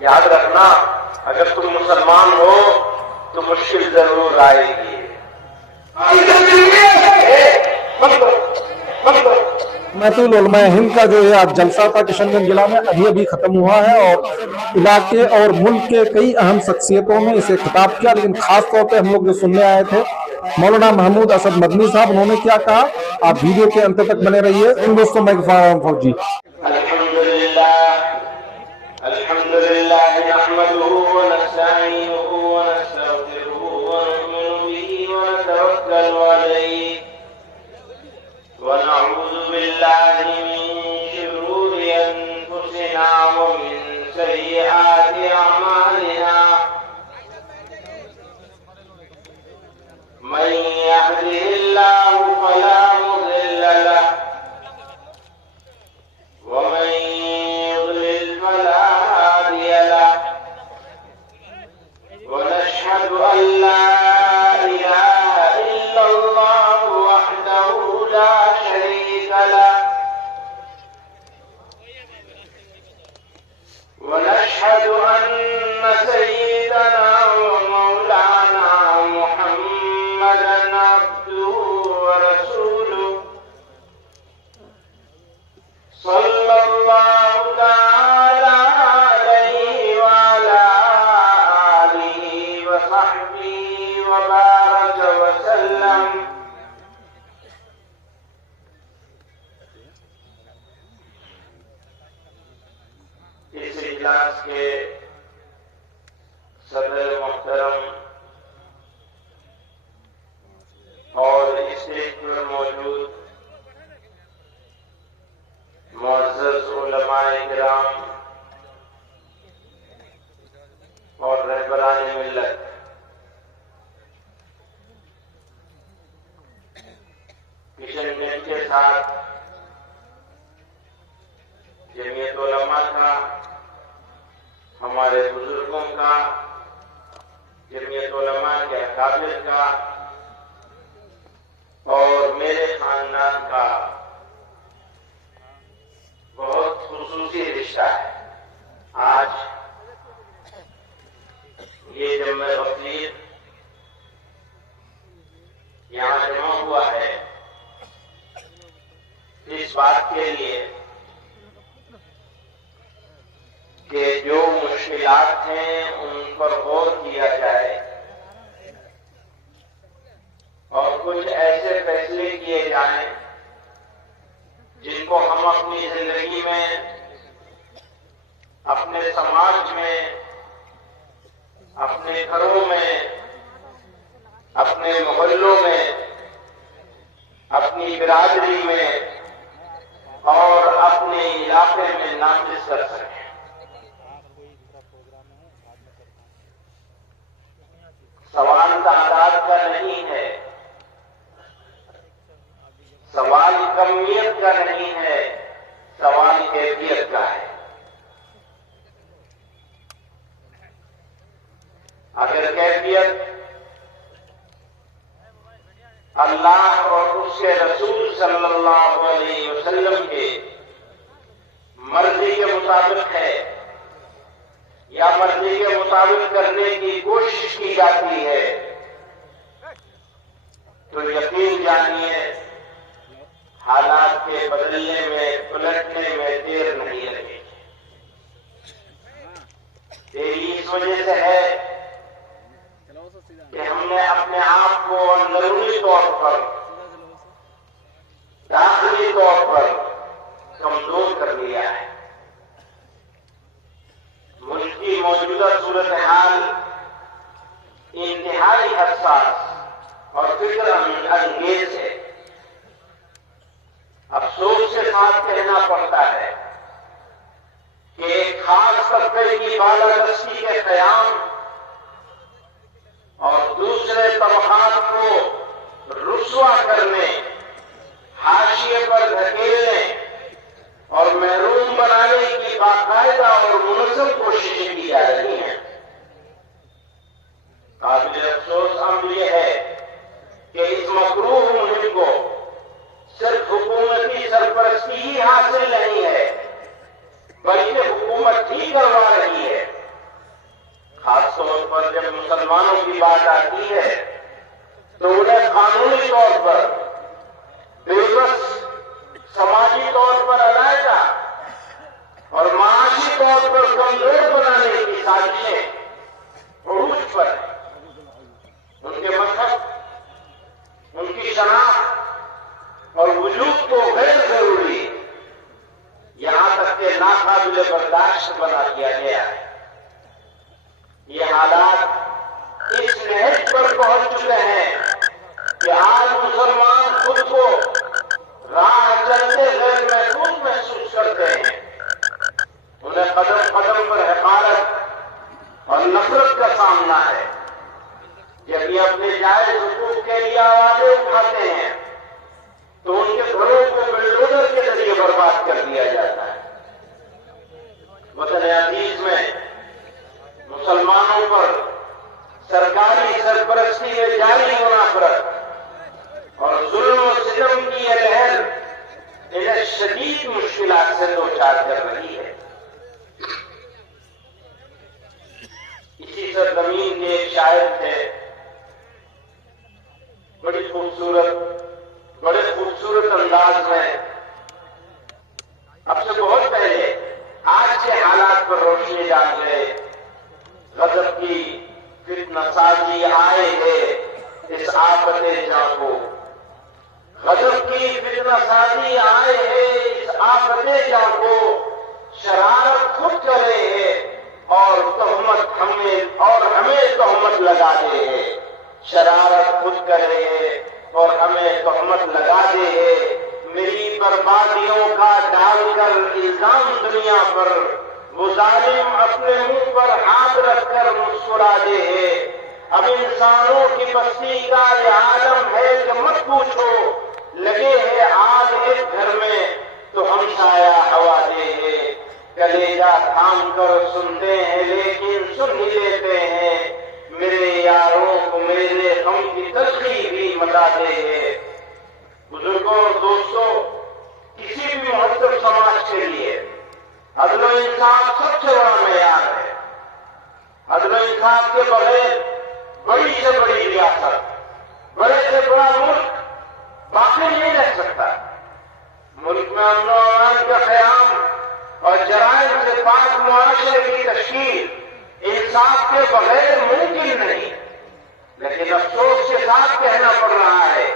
یاد رکھنا اگر تم مسلمان ہو تو مشکل ضرور آئے گی. محفل علماء ہند کا جو ہے آج جلسہ تھا کشن گنج ضلع میں ابھی ختم ہوا ہے، اور علاقے اور ملک کے کئی اہم شخصیتوں نے اسے خطاب کیا، لیکن خاص طور پہ ہم لوگ جو سننے آئے تھے مولانا محمود اسد مدنی صاحب، انہوں نے کیا کہا آپ ویڈیو کے انت تک بنے رہیے. ان دوستوں میں فوجی الحمد لله نحمده ونستعينه ونستغفره ونؤمن به ونتوكل عليه ونعوذ بالله من شرور أنفسنا ومن سيئات أعمالنا من يهده الله فلا مضل له ومن يضلل فلا هادي له ونشهد أن لا إله إلا الله وحده لا شريك له ونشهد أن سيدنا ومولانا محمدا عبده ورسوله صلى الله تعالى عليه وعلى آله وصحبه وبارك وسلم. اس اجلاس کے صدر محترم اور اسٹیج پر موجود معزز علماء کرام اور رہبران ملت، کشن گنج کے ساتھ جمعیت علماء کا، ہمارے بزرگوں کا، جمعیت علماء کے اکابر کا اور میرے خاندان کا بہت خصوصی رشتہ ہے. آج یہ جمع غفیر یہاں جمع ہوا ہے اس بات کے لیے کہ جو مشکلات ہیں ان پر غور کیا جائے اور کچھ ایسے فیصلے کیے جائیں جن کو ہم اپنی زندگی میں، اپنے سماج میں، اپنے گھروں میں، اپنے محلوں میں، اپنی برادری میں اور اپنے علاقے میں نافذ کر سکیں. سوال تعداد کا نہیں ہے، سوال کمیت کا نہیں ہے، سوال کیفیت کا ہے. اگر کیفیت اللہ اور اس کے رسول صلی اللہ علیہ وسلم کے مرضی کے مطابق ہے یا مرضی کے مطابق کرنے کی کوشش کی جاتی ہے تو یقین جانیے حالات کے بدلنے میں، پلٹنے میں دیر نہیں لگے گی. دیری اس وجہ سے ہے کہ ہم نے اپنے آپ کو اندرونی طور پر، داخلی طور پر کمزور کر لیا ہے. ملک کی موجودہ صورتحال انتہائی حساس اور فکر انگیز ہے. افسوس کے ساتھ کہنا پڑتا ہے کہ ایک خاص طبقے کی بالادستی کے قیام اور دوسرے طبقات کو رسوا کرنے، حاشیے پر دھکیلنے اور محروم بنانے کی باقاعدہ اور منظم کوششیں کی جا رہی ہیں. قابل افسوس امر یہ ہے کہ اس مکروہ مہم کو صرف حکومتی سرپرستی ہی حاصل نہیں ہے بلکہ حکومت ہی کروا رہی ہے. جب مسلمانوں کی بات آتی ہے تو انہیں قانونی طور پر بے بس، سماجی طور پر علیحدہ اور معاشی طور پر کمزور بنانے کی سازشیں عروج پر ہیں۔ ان کے مذہب، ان کی شناخت اور وجود کو غیر ضروری، یہاں تک کہ ناقابل برداشت بنا دیا گیا ہے۔ یہ حالات اس نہج پر پہنچ چکے ہیں کہ آج مسلمان خود کو راہ چلتے غیر محسوس کرتے ہیں۔ انہیں قدم قدم پر حقارت اور نفرت کا سامنا ہے۔ جب یہ اپنے جائز حقوق کے لیے آوازیں اٹھاتے ہیں تو ان کے گھروں کو بلڈوزر کے ذریعے برباد کر دیا جاتا ہے۔ وطن عزیز میں مسلمانوں پر سرکاری سرپرستی میں جاری منافرت اور ظلم و ستم کی یہ لہر انہیں شدید مشکلات سے دوچار کر رہی ہے۔ اسی سرزمین کے ایک شاعر تھے، بڑے خوبصورت انداز میں اب سے بہت پہلے آج کے حالات پر روشنی ڈال گئے۔ غضب کی فتنہ سازی آئے ہے اس آفت جاں کو، غضب کی فتنہ سازی آئے ہے اس آفت جاں کو، شرارت خود کرے ہے اور ہمیں تہمت لگا دے ہے، شرارت خود کرے ہے اور ہمیں تہمت لگا دے ہے، میری بربادیوں کا ڈال کر الزام دنیا پر، وہ ظالم اپنے منہ پر ہاتھ رکھ کر مسکرا دے ہے۔ اب انسانوں کی بستی کا یہ عالم ہے کہ مت پوچھو، لگے ہیں آگ ایک گھر میں تو ہم سایہ ہوا دے ہے، کلیجہ تھام کر سنتے ہیں لیکن سن ہی لیتے ہیں، میرے یاروں کو میرے غم کی تلخی بھی مٹا دے ہے۔ بزرگوں اور دوستوں، کسی بھی مہذب سماج کے لیے عدل و انصاف سب سے بڑا معیار ہے۔ عدل و انصاف کے بغیر بڑی سے بڑی ریاست، بڑے سے بڑا ملک باقی نہیں رہ سکتا۔ ملک میں امن و امان کا قیام اور جرائم سے پاک معاشرے کی تشکیل انصاف کے بغیر ممکن نہیں۔ لیکن افسوس کے ساتھ کہنا پڑ رہا ہے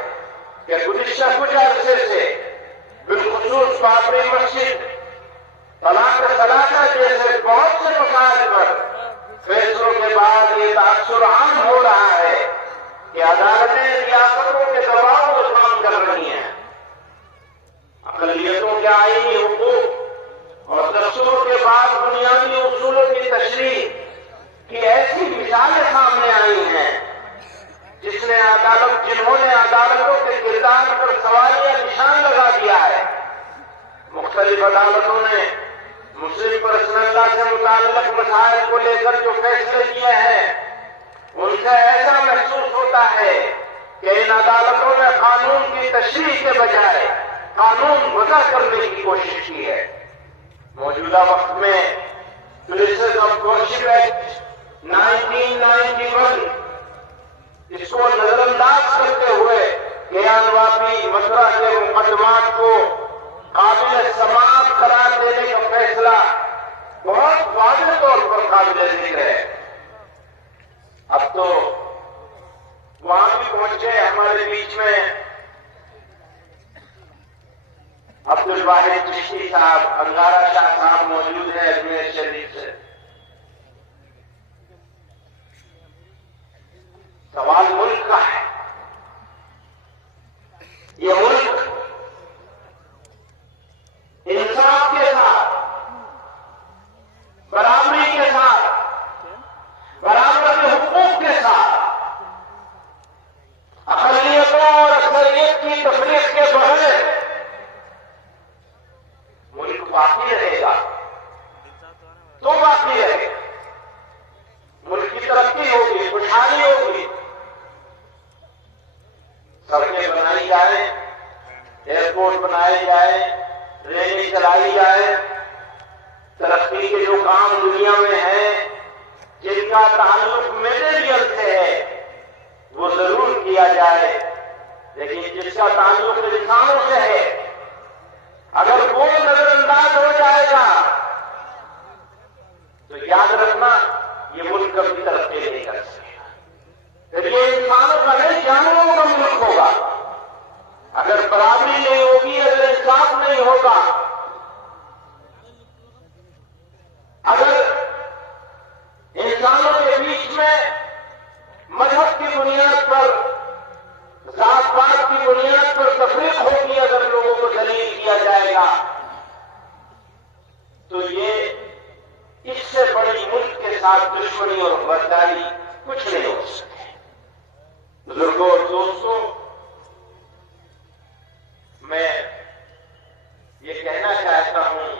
کہ گزشتہ کچھ عرصے سے بالخصوص بابری مسجد، طلاق طلاقہ جیسے بہت سے مسائل پر فیصلوں کے بعد یہ تاثر عام ہو رہا ہے کہ عدالتیں ریاستوں کے دباؤ کو کام کر رہی ہیں۔ اقلیتوں کے آئینی حقوق اور دستور کے بعد بنیادی اصولوں کی تشریح کی ایسی مثالیں سامنے آئی ہیں جنہوں نے عدالتوں کے کردار پر سوالیہ نشان لگا دیا ہے۔ مختلف عدالتوں نے مسلم پرسنل لا سے متعلق مسائل کو لے کر جو فیصلے کیے ہیں، ان سے ایسا محسوس ہوتا ہے کہ ان عدالتوں نے قانون کی تشریح کے بجائے قانون وضع کرنے کی کوشش کی ہے۔ موجودہ وقت میں پریزنس آف ورشپ ایکٹ 1991 اس کو نظر انداز کرتے ہوئے گیان واپی مسئلہ کے مقدمات کو قابل سماعت قرار دینے کا فیصلہ بہت واضح طور پر قابل ذکر ہے۔ اب تو وہاں بھی پہنچے ہمارے بیچ میں عبد الواحد چشتی صاحب، انگارہ شاہ صاحب موجود ہیں اجمیر شریف سے۔ سوال ملک کا ہے۔ یہ ملک انصاف کے ساتھ، برابری کے ساتھ، برابر کے حقوق کے ساتھ، اقلیتوں اور اکثریت کی تفریق کے بغیر ملک باقی رہے گا تو باقی رہے گا۔ ملک کی ترقی ہوگی، خوشحالی ہوگی، سڑکیں بنائی جائیں، ایئرپورٹ بنائے جائیں، ریلیں چلائی جائے، ترقی کے جو کام دنیا میں ہیں جن کا تعلق میٹیریل سے ہے وہ ضرور کیا جائے، لیکن جس کا تعلق انسانوں سے ہے اگر وہ نظر انداز ہو جائے گا تو یاد رکھنا یہ ملک کبھی ترقی نہیں کر سکے گا۔ پھر یہ انسانوں کا نہیں، جانوروں کا ملک ہوگا۔ اگر برابری نہیں ہوگی، اگر انصاف نہیں ہوگا، اگر انسانوں کے بیچ میں مذہب کی بنیاد پر، ذات پات کی بنیاد پر تفریق ہوگی، اگر لوگوں کو ذلیل کیا جائے گا تو یہ اس سے بڑی ملک کے ساتھ دشمنی اور غداری کچھ نہیں ہو سکے۔ بزرگوں اور دوستوں، میں یہ کہنا چاہتا ہوں،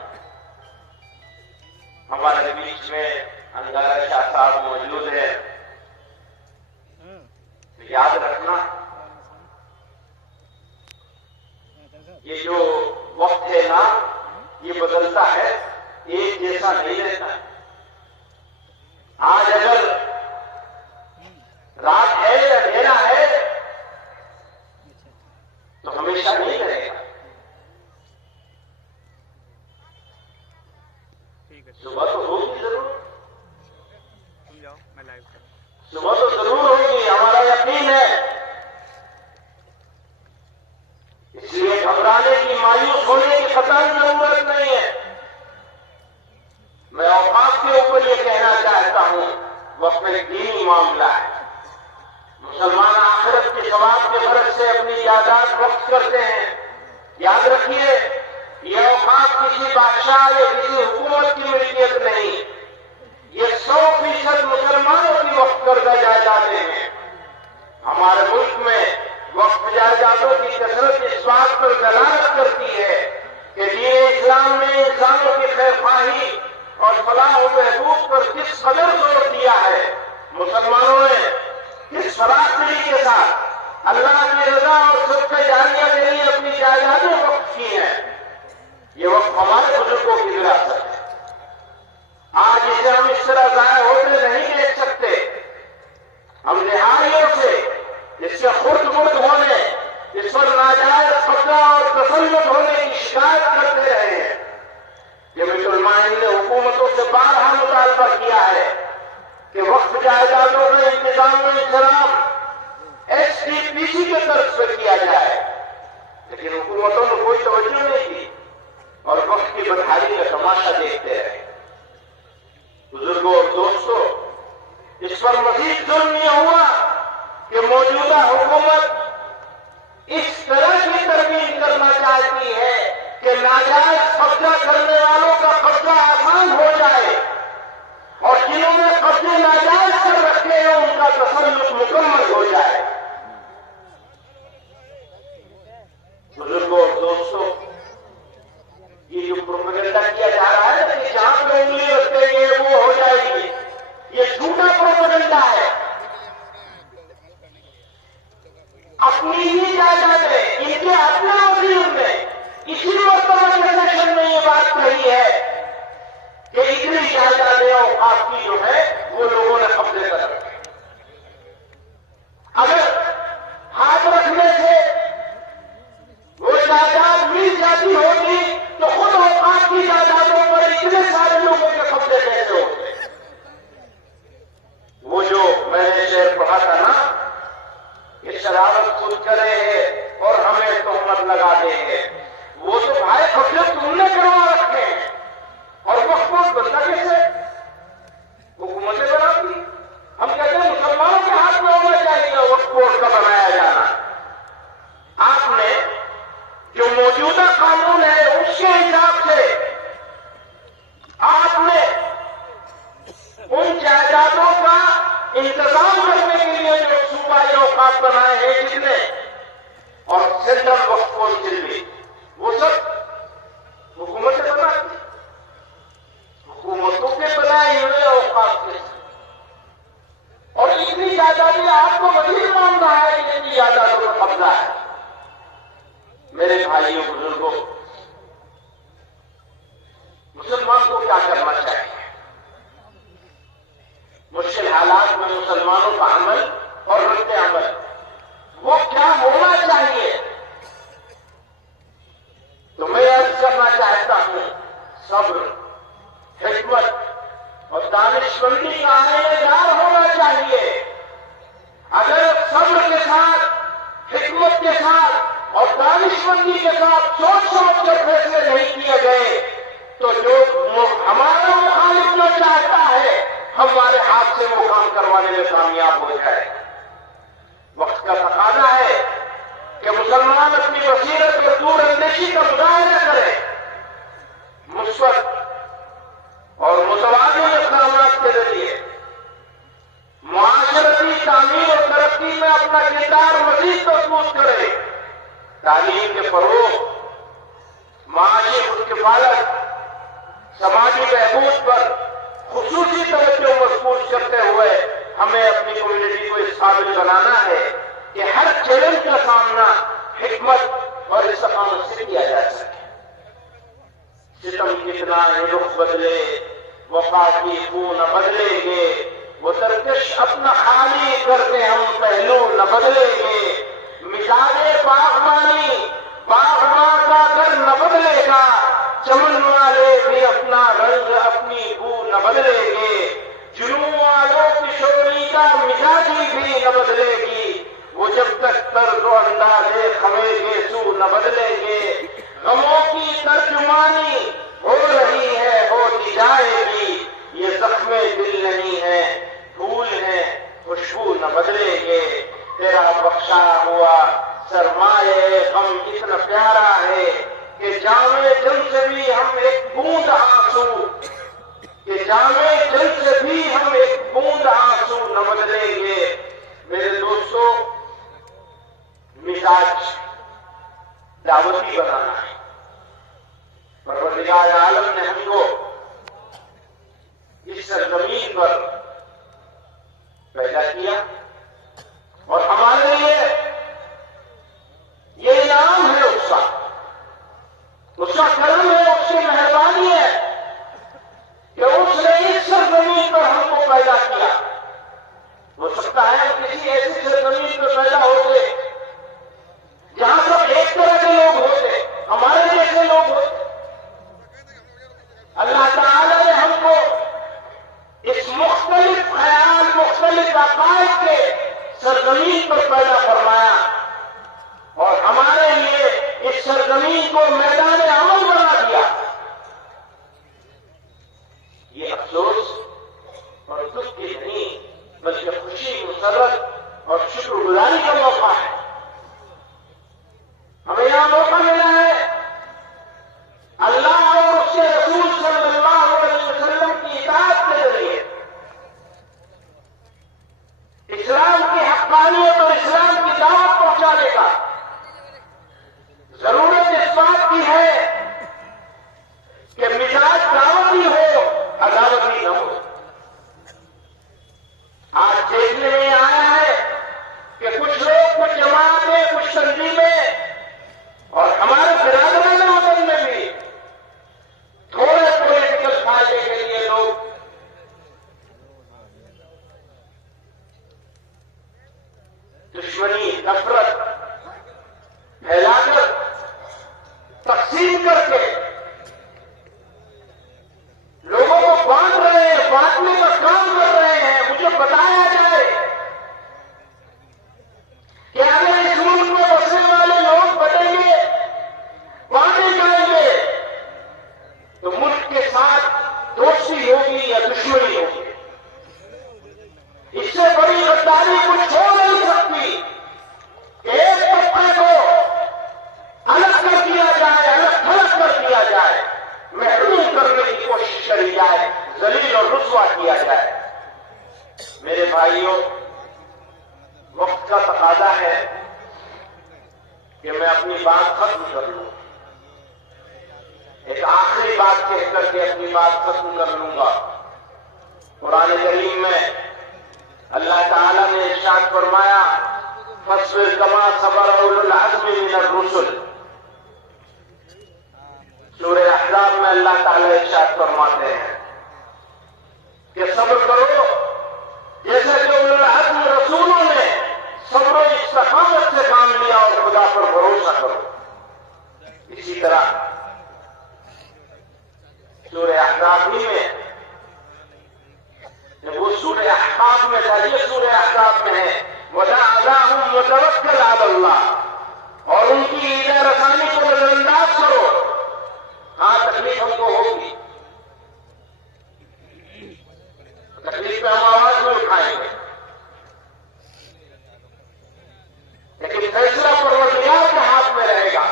ہمارے بیچ میں انگارہ شاہ صاحب موجود ہیں، یاد رکھنا یہ جو وقت ہے نا یہ بدلتا ہے، ایک جیسا نہیں رہتا۔ آج اگر رات ہے، اندھیرا ہے تو ہمیشہ نہیں رہے گا۔ صبح تو ہوگی ضرور، صبح تو ضرور ہوگی، ہمارا یقین ہے۔ اس لیے گھبرانے کی، مایوس ہونے کی قطعی ضرورت نہیں ہے۔ میں اوقات کے اوپر یہ کہنا چاہتا ہوں، وقت میں دینی معاملہ ہے۔ مسلمان آخرت کے ثواب کے غرض سے اپنی جائیداد وقف کرتے ہیں۔ یاد رکھیے، یہ اوقات کسی بادشاہ یا کسی حکومت کی ملکیت نہیں، یہ 100% مسلمانوں کی وقف کردہ جائیدادیں ہیں۔ ہمارے ملک میں وقف جائیدادوں کی کثرت اس بات پر دلالت کرتی ہے کہ دین اسلام نے انسانوں کی خیر خواہی اور فلاح و بہبود پر کس قدر زور دیا ہے۔ مسلمانوں نے کس فراخی کے ساتھ اللہ کی رضا اور صدقہ جاریہ کے لیے اپنی جائیدادیں وقف کی ہیں۔ یہ وقت ہمارے بزرگوں کی وراثت ہے۔ آج اسے ہم اس طرح ضائع ہوتے نہیں دیکھ سکتے۔ ہم رہائیوں سے اس سے خرد برد ہونے، اس پر ناجائز قبضہ اور تسلط ہونے کی شکایت کرتے رہے ہیں۔ یہ بیت المال نے حکومتوں سے بارہا مطالبہ کیا ہے کہ وقف جائیدادوں کا انتظام و انتظام SDPC کے طرف سے کیا جائے، لیکن حکومتوں نے کوئی توجہ نہیں کی اور وقت کی بدحالی کا تماشا دیکھتے رہے۔ بزرگوں اور دوستوں، اس پر مزید ظلم یہ ہوا کہ موجودہ حکومت اس طرح کی ترمیم کرنا چاہتی ہے کہ ناجائز قبضہ کرنے والوں کا قبضہ آسان ہو جائے اور جنہوں نے قبضے ناجائز کر رکھے ہیں ان کا تسلط مکمل ہو جائے۔ بزرگوں اور دوستوں، یہ جو پروپیگنڈا کیا جا رہا ہے کہ جہاں پہ انگلی رکھیں گے وہ ہو جائے گی، یہ جھوٹا پروپیگنڈا ہے۔ اپنی ہی جائیدادیں، ان کے اپنے وزیر نے اسی مرتبہ کے سیشن میں یہ بات کہی ہے کہ اتنی جائیدادیں اوقاف کی جو ہے وہ لوگوں نے قبضے کر رکھے۔ اگر ہاتھ رکھنے سے وہ جائیداد مل جاتی ہوگی تو خود اوقاف کی جائیدادوں پر اتنے سارے لوگوں کے قبضے کیسے ہوتے؟ وہ جو میں نے شعر پڑھا تھا نا، یہ شرارت خود کرے ہے اور ہمیں تہمت لگا دیں گے، وہ تو بھائی قبضے تم نے کروا رکھے ہیں اور وقت بندہ کیسے حکومتیں بناتی؟ ہم کہتے ہیں مسلمانوں کے ہاتھ میں ہونا چاہیے وقت بورڈ کا بنایا جانا۔ آپ نے جو موجودہ قانون ہے اس کے حساب سے آپ نے ان جائیدادوں کا انتظام کرنے کے لیے جو صوبائی اوقات بنائے ہیں جتنے اور سینٹرل وقف کونسل بھی، وہ سب حکومتیں بناتی، حکومتوں کے بنائے ہوئے اوقات کے اور اتنی جائیدادیں آپ کو مزید مان رہا ہے کہ اتنی جائیدادوں کا قبضہ ہے۔ میرے بھائیوں بزرگوں، مسلمان کو کیا کرنا چاہیے؟ مشکل حالات میں مسلمانوں کا عمل اور رد عمل وہ کیا ہونا چاہیے. تو میں عرض کرنا چاہتا ہوں صبر، حکمت اور دانشمندی کا آئینہ دار ہونا چاہیے. اگر صبر کے ساتھ، حکمت کے ساتھ اور دانشمندی کے ساتھ سوچ کر فیصلے نہیں کیے گئے تو جو ہمارا مخالف جو چاہتا ہے ہمارے ہاتھ سے وہ کام کروانے میں کامیاب ہو جائے. وقت کا تقاضا ہے کہ مسلمان اپنی بصیرت اور دور اندیشی کا مظاہرہ کرے، مثبت اور متوازن اقدامات کے ذریعے معاشرتی تعمیر اور ترقی میں اپنا کردار مزید مضبوط کرے. تعلیم کے فروغ، معاشی خود کفالت، سماجی بہبود پر خصوصی توجہ مضبوط کرتے ہوئے ہمیں اپنی کمیونٹی کو اس قابل بنانا ہے کہ ہر چیلنج کا سامنا حکمت اور استقامت سے کیا جا سکے. ستم کتنا رخ بدلے وفا کی خون نہ بدلیں گے، وہ ترکش اپنا خالی کرتے ہم پہلو نہ بدلیں گے. مزاج باغبانی باغباں کا گھر نہ بدلے گا، چمن والے بھی اپنا رنگ اپنی بو نہ بدلیں گے. جنون والوں کی شوری کا مزاجی بھی نہ بدلے گی، وہ جب تک طرز و انداز خمے کے سو نہ بدلیں گے. غموں کی ترجمانی ہو رہی ہے، ہوتی جائے گی، یہ زخم دل نہیں ہے، پھول ہیں، خوشبو نہ بدلیں گے. تیرا بخشا ہوا سرمایہ غم اتنا پیارا ہے کہ جامے دل سے بھی ہم ایک بوند آنسو، کہ جامے دل سے بھی ہم ایک بوند آنسو نہ بدلیں گے. میرے دوستو، مزاج دعوتی بنانا ہے. پروردگار عالم نے ہم کو اس سرزمین پر پیدا کیا اور ہمارے لیے یہ انعام ہے اس کا کرم ہے، اس کی مہربانی ہے کہ اس نے اس سرزمین پر ہم کو پیدا کیا. ہو سکتا ہے کسی ایسی سرزمین پر پیدا ہوتے جہاں سب ایک طرح کے لوگ ہوتے، ہمارے جیسے لوگ ہوتے. اللہ تعالی نے ہم کو اس مختلف خیال، مختلف عقائد کے سرزمین پر پیدا فرمایا اور ہمارے لیے اس سرزمین کو میدان عمل بنا دیا. یہ افسوس اور دکھ کی نہیں بلکہ خوشی، مسرت اور شکر گزاری کا موقع ہے. ہمیں یہاں موقع ملا ہے اللہ اور اس کے رسول صلی اللہ علیہ وسلم کی اطاعت کے ذریعے اسلام کی حقانیت اور اسلام کی دعوت پہنچانے کا. ضرورت اس بات کی ہے کہ مزاج دعوتی ہو، عداوتی نہ ہو. آج دیکھنے میں آیا ہے کہ کچھ لوگ، کچھ جماعتیں، کچھ تنظیمیں اور ہمارے برادران وطن میں بھی تھوڑے پولیٹیکل فائدے کے لیے لوگ دشمنی، نفرت پھیلا کر، تقسیم کر کے لوگوں کو بانٹ رہے ہیں، بانٹنے کا کام کر رہے ہیں. مجھے بتایا جائے کہ اگر اس ملک میں بسنے والے لوگ بٹیں گے، بانٹے جائیں گے تو ملک کے ساتھ دوستی ہوگی یا دشمنی ہوگی. اس سے بڑی غداری کچھ ہو نہیں سکتی کہ ایک طبقے کو الگ کر دیا جائے، الگ تھلگ کر دیا جائے، محروم کرنے کی کوشش کری جائے، ذلیل اور رسوا کیا جائے. میرے بھائیوں، وقت کا تقاضا ہے کہ میں اپنی بات ختم کر لوں. ایک آخری بات کہہ کر کے اپنی بات ختم کر لوں گا. قرآن کریم میں اللہ تعالیٰ نے ارشاد فرمایا فاصبر کما صبر اولو العزم من الرسل. سورہ احزاب میں اللہ تعالیٰ ارشاد فرماتے ہیں کہ صبر کرو احقاف میں تھا، یہ سورہ احقاف میں ہے، وَدَعَذَاهُمْ وَتَوَكَّلْ عَلَى اللَّهِ، اور ان کی ایذا رسانی کو نظر انداز کرو۔ ہاں تکلیف ہم کو ہوگی، تکلیف میں ہم آواز میں اٹھائیں گے، لیکن فیصلہ پروردگار کے ہاتھ میں رہے گا۔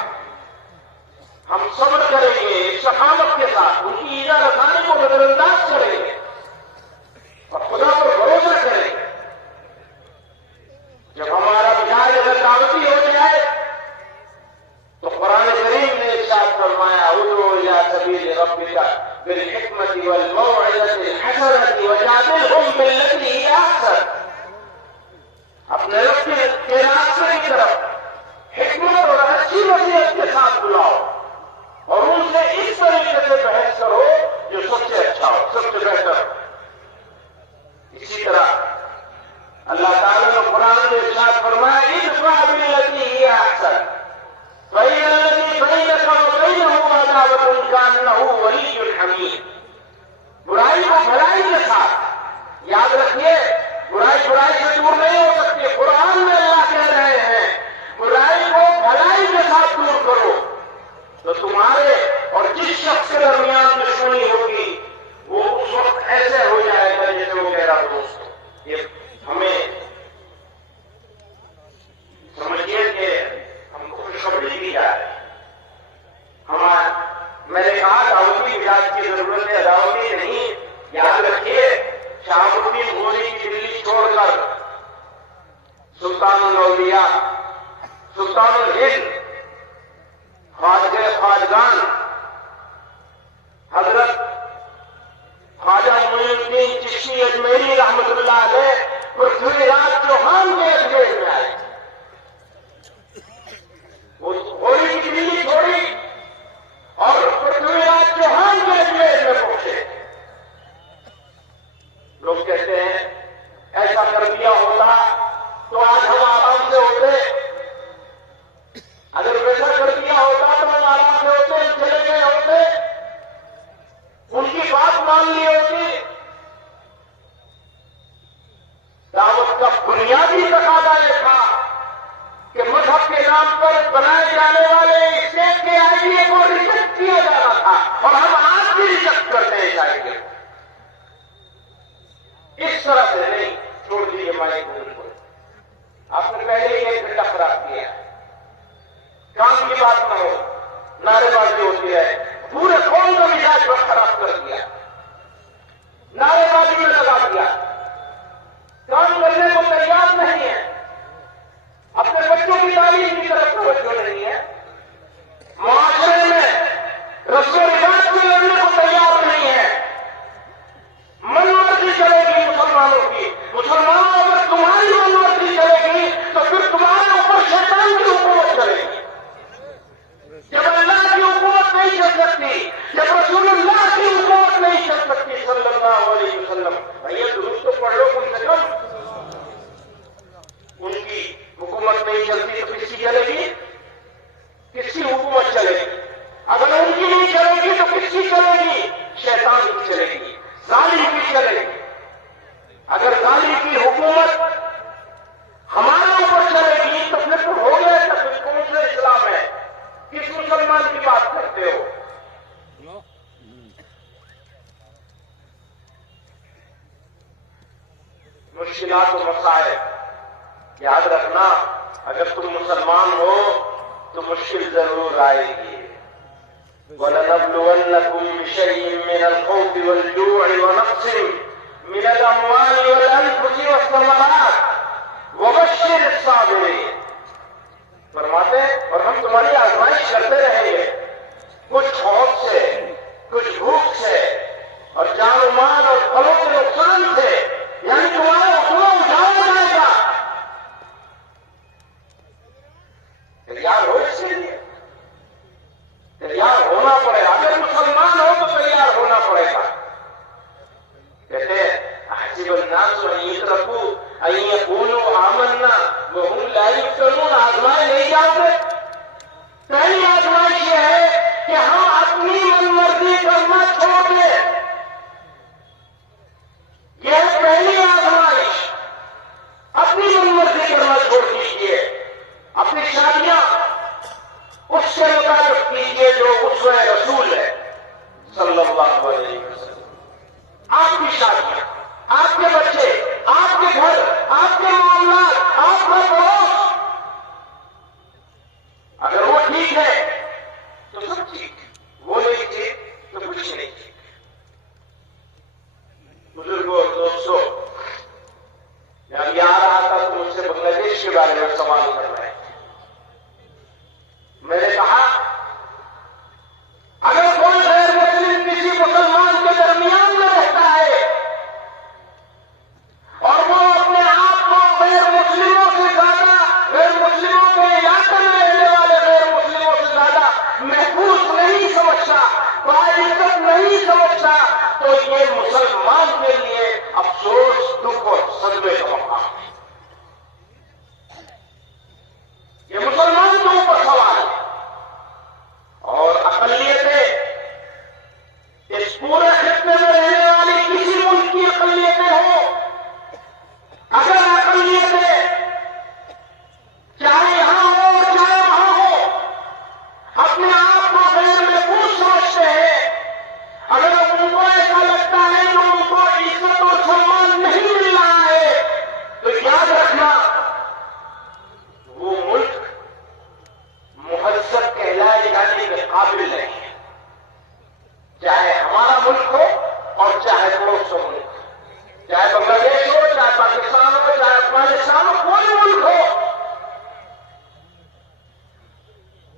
ہم صبر کریں گے شفاعت کے ساتھ، ان کی ایذا رسانی کو نظر انداز کریں گے اور خدا پر بھروسہ کریں گے۔ جب ہمارا مزاج اگر دعوتی ہو جائے تو قرآن کریم نے ارشاد فرمایا ادعو الی سبیل ربک بالحکمۃ والموعظۃ الحسنۃ وجادلھم باللتی ہی احسن، اپنے رب کے راستے کی طرف حکمت اور اچھی نصیحت کے ساتھ بلاؤ اور ان سے اس طریقے سے بحث کرو جو سب سے اچھا ہو، سب سے بہتر ہو۔ اسی طرح اللہ تعالیٰ نے قرآن میں ارشاد فرمایا ادفع باللتی ہی احسن فإن الذی بینک وبینہ عداوۃ کأنہ ولی حمیم، برائی کو بھلائی کے ساتھ، یاد رکھیے برائی برائی سے دور نہیں ہو سکتی، قرآن میں اللہ کہہ رہے ہیں برائی کو بھلائی کے ساتھ دور کرو تو تمہارے اور جس شخص کے درمیان دشمنی ہوگی وہ اس وقت ایسے ہو جائے گا جیسے وہ میرا دوست ہو۔ یہ ہمیں سمجھیے کہ ہم کو خوشخبری دی جائے۔ میں نے کہا دعوتی مزاج کی ضرورت ہے، دعوتی نہیں۔ یاد رکھیے شاہ الدین غوری کی دلی چھوڑ کر سلطان الاولیاء سلطان الہند خواجہ خواجگان حضرت خواجہ معین الدین چشتی اجمیری رحمۃ اللہ علیہ پرتھوی راج چوہان کے اجمیر میں آئے، وہ غوری کی دلی چھوڑی اور پرتھوی راج چوہان کے اجمیر میں پہنچے۔ لوگ کہتے ہیں ایسا کر دیا ہوتا تو آج ہم آرام سے ہوتے، اگر ویسا کر دیا ہوتا تو ہم آرام سے ہوتے، چلے گئے ہوتے، ان کی بات مان لی ہوتی۔ دعوت کا بنیادی تقاضا یہ تھا کہ مذہب کے نام پر بنائے جانے والے اسٹیٹ کے آئیڈیے کو ریجیکٹ کیا جانا تھا، اور ہم آج بھی ریجیکٹ کرتے ہیں اس آئیڈیے کو۔ اس طرح سے نہیں چھوڑ دیجیے ہمارے گھر کو، آپ نے پہلے ہی ایک گھنٹہ خراب کیا، کام کی بات نہ ہو، نعرے بازی ہوتی ہے، پورے قوم کا مزاج وقت خراب کر دیا، نعرے بازی میں لگا دیا، کام کرنے کو تیار نہیں ہے، اپنے بچوں کی تعلیم کی طرف توجہ نہیں ہے، معاشرے میں رسم و رواج سے لڑنے کو تیار نہیں ہے، من مرضی چلے گی مسلمانوں کی، مسلمانوں اگر تمہاری من مرضی چلے گی تو پھر تمہارے اوپر شیطان کی حکومت چلے گی۔ جب اللہ کی حکومت نہیں چل سکتی، جب رسول اللہ کی حکومت نہیں چل سکتی صلی اللہ علیہ وسلم، بھیا درست تو پڑھ لو کم سے کم، ان کی حکومت نہیں چلتی تو کس کی چلے گی؟ کس کی حکومت چلے گی؟ اگر ان کی نہیں چلے گی تو کس کی چلے گی؟ شیطان کی چلے گی، ظالم کی چلے گی۔ اگر ظالم کی حکومت ہمارے اوپر چلے گی تو پھر تو ہو گئے، تو پھر کون سا اسلام ہے؟ کس مسلمان کی بات کرتے ہو؟ مشکلات و مسائل یاد رکھنا، اگر تم مسلمان ہو تو مشکل ضرور آئے گی۔ وَلَنَبْلُوَنَّكُمْ بِشَيْءٍ مِّنَ الْخَوْفِ وَالْجُوعِ وَنَقْصٍ مِّنَ الْأَمْوَالِ وَالْأَنفُسِ وَالثَّمَرَاتِ وَبَشِّرِ الصَّابِرِينَ، فرماتے ہیں اور ہم تمہاری آزمائش کرتے رہیں گے، کچھ خوف سے، کچھ بھوک سے، اور جان و مال اور پھلوں کے نقصان سے، یعنی تمہارا حوصلہ اٹھایا جائے گا۔ تیار ہو اس کے لیے، تیار ہونا پڑے گا، اگر مسلمان ہو تو تیار ہونا پڑے گا۔ کہتے ہیں احسب الناس ان یترکوا ان یقولوا آمنا وهم لا یفتنون، آزمائے نہیں جاؤ گے۔ پہلی آزمائش یہ ہے کہ ہم اپنی من مرضی کرنا چھوڑ دیں، یہ ہے پہلی آزمائش۔ کے بارے میں سوال کر رہے تھے. میں نے کہا اگر کوئی غیر مسلم کسی مسلمان کے درمیان میں رہتا ہے اور وہ اپنے آپ کو غیر مسلموں سے زیادہ، غیر مسلموں کے علاقے میں رہنے والے غیر مسلموں سے زیادہ محفوظ نہیں سمجھتا، باعزت نہیں سمجھتا، تو یہ مسلمان کے لیے افسوس، دکھ اور صدمے کا مقام ہے. یہ مسلمان کے اوپر سوال ہے. اور اقلیتیں، اس پورے خطے میں رہنے والی کسی ملک کی اقلیتیں ہوں، اگر اقلیتیں چاہے یہاں ہو چاہے وہاں ہو اپنے آپ کو غیر محفوظ سمجھتے ہیں، اگر ان کو ایسا لگتا ہے کہ ان کو عزت اور سمان نہیں مل رہا ہے، تو یاد رکھنا وہ ملک مہذب کہلائے جانے کے قابل نہیں ہے، چاہے ہمارا ملک ہو اور چاہے پڑوسوں ملک ہو، چاہے بنگلہ دیش ہو، چاہے پاکستان ہو، چاہے افغانستان ہو، کوئی ملک ہو.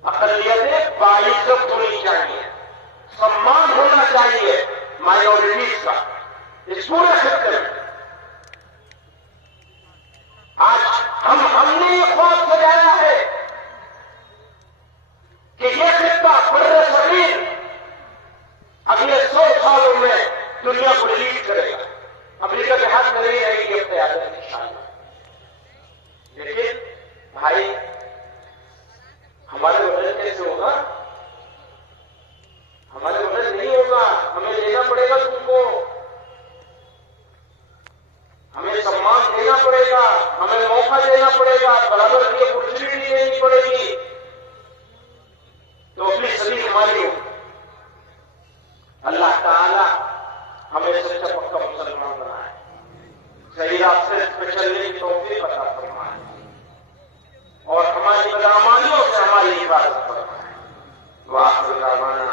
اقلیتیں باعزت ہونی چاہیے، سمان ہونا چاہیے مائنورٹیز کا. اس پورے خطے میں آج ہم نے یہ خواب سجایا ہے کہ یہ خطہ بر صغیر اگلے 100 سالوں میں دنیا کو لیڈ کرے گا. امریکہ کے ہاتھ میں نہیں رہے گی اب قیادت انشاءاللہ. لیکن بھائی ہمارے وطن کیسے ہوگا؟ ہمارے وطن نہیں ہوگا. ہمیں لینا پڑے گا، تم کو ہمیں سمان دینا پڑے گا، ہمیں موقع دینا پڑے گا، برابر کی اپرچونٹی دینی پڑے گی، تو اپنی صدی ہماری ہو. اللہ تعالی ہمیں سچا پکا مسلمان بنائے، صحیح راستے پہ چلنے کی توفیق عطا فرمائے اور ہماری بدعمالیوں سے ہماری حفاظت فرمائے. وآخر دعوانا